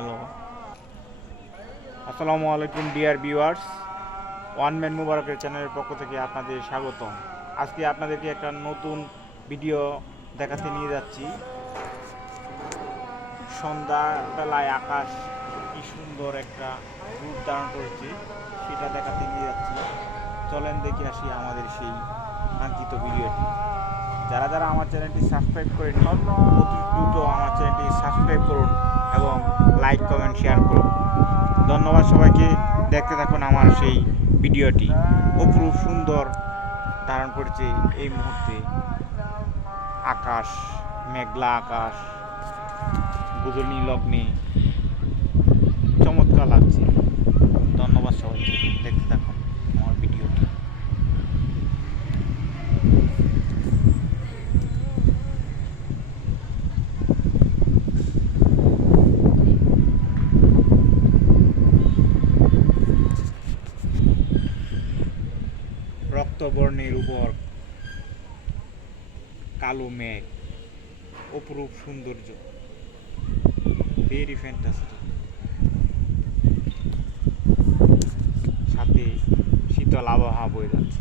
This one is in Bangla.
হ্যালো, আসসালামু আলাইকুম ডিয়ার ভিউয়ার্স। ওয়ান ম্যান মুবারকের চ্যানেলের পক্ষ থেকে আপনাদের স্বাগতম। আজকে আপনাদেরকে একটা নতুন ভিডিও দেখাতে নিয়ে যাচ্ছি। সন্ধ্যাবেলায় আকাশ কি সুন্দর একটা রূপ ধারণ করেছে সেটা দেখাতে নিয়ে যাচ্ছি। চলেন দেখে আসি আমাদের সেই কাঙ্ক্ষিত ভিডিওটি। যারা যারা আমার চ্যানেলটি সাবস্ক্রাইব করেনি অতি দ্রুত আমার চ্যানেলটি সাবস্ক্রাইব করুন এবং লাইক কমেন্ট শেয়ার করুন। ধন্যবাদ সবাইকে। দেখতে থাকুন আমার সেই ভিডিওটি। অপরূপ সুন্দর ধারণ করেছে এই মুহূর্তে আকাশ, মেঘলা আকাশ, গুজনি লগ্নে চমৎকার লাগছে। ধন্যবাদ সবাইকে। দেখতে থাকুন আমার ভিডিওটি। রক্তবর্ণের উপর কালো মেঘ, অপরূপ সৌন্দর্য, ভেরি ফ্যান্টাস্টিক। সাথে শীতল আবহাওয়া বয়ে যাচ্ছে।